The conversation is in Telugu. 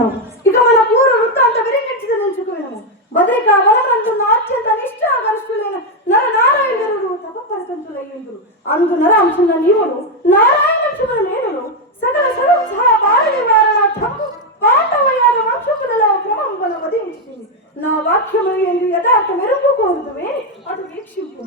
వచ్చినావు ఇక మన పూర్వ వృత్తాంత విరింగించి నుంచుకున్నాము బద్రిక వరమంతున్న అత్యంత నిష్ఠాగరుష్ఠులైన నర నారాయణుడు తపపరతంతులయ్యుందురు అందు నర అంశుల నీవును నారాయణ అంశముల నేనును సకల సర్వం సహా బాల నివారణార్థము పాండవయాద వంశములలో క్రమం వల వధించి నా వాక్యము ఎందు యథార్థ మెరుపు కోరుదువే అటు వీక్షింపు